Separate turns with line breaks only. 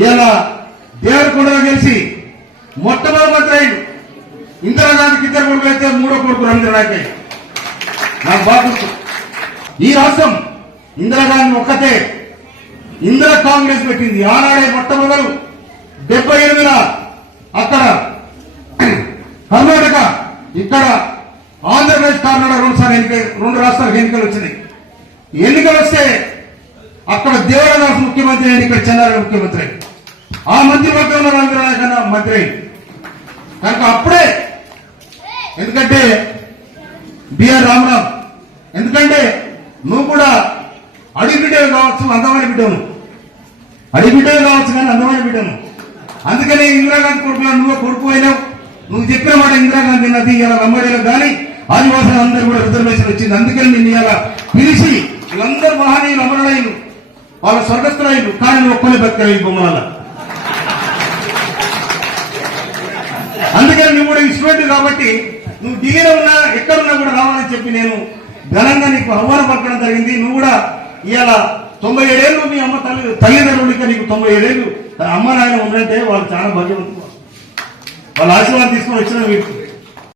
ఇలా దేవరకొండలో గెలిచి మొట్టమొదటి మంత్రి అయింది ఇందిరాగాంధీకి ఇద్దరు కొడుకు అయితే మూడో కొడుకు రవీంద్రనాథ్ నాకు బాగా ఈ రాష్ట్రం ఇందిరాగాంధీ ఒక్కతే ఇందిరా కాంగ్రెస్ పెట్టింది. ఆనాడే మొట్టమొదలు డెబ్బై ఎనిమిదిన అక్కడ కర్ణాటక ఇక్కడ ఆంధ్రప్రదేశ్ కర్ణాటక రెండుసార్లు ఎన్నిక రెండు రాష్ట్రాలకు ఎన్నికలు వచ్చినాయి. ఎన్నికలు వస్తే అక్కడ దేవరదాస్ ముఖ్యమంత్రి ఇక్కడ చెన్నారెడ్డి ముఖ్యమంత్రి. ఆ మంత్రివర్గంలో రామకృష్ణ కన్నా మంత్రి. కనుక అప్పుడే ఎందుకంటే బిఆర్ రామరావు ఎందుకంటే నువ్వు కూడా అడిగి కావచ్చు అందమైన బిడ్డను అడిగి బిడ్డలు కావచ్చు కానీ అందమైన బిడ్డను అందుకని ఇందిరాగాంధీ కొడుకులో నువ్వు కొడుకు అయినావు. నువ్వు చెప్పిన మాట ఇందిరాగాంధీ నది ఇలా లంబాడీలకు కానీ ఆదివాసులు అందరూ కూడా రిజర్వేషన్ వచ్చింది. అందుకని నేను ఇలా పిలిచి వీళ్ళందరూ మహనీయులు అమరులైన వాళ్ళ స్వర్గస్థులైన కానీ నువ్వు ఒక్కనే బతికావు ఈ బొమ్మల అందుకని కాబట్టి నువ్వు ఢిల్లీలో ఉన్నా ఎక్కడున్నా కూడా రావాలని చెప్పి నేను ఘనంగా నీకు ఆహ్వానం పలకడం జరిగింది. నువ్వు కూడా ఇవాళ తొంభై ఏడేళ్ళు మీ అమ్మ తల్లి తల్లిదండ్రులకి నీకు తొంభై ఏడేళ్ళు. అమ్మ నాయన ఉన్నట్టే వాళ్ళు చాలా భాగ్యవంతులు వాళ్ళ ఆశీర్వాదం తీసుకొని వచ్చిన మీకు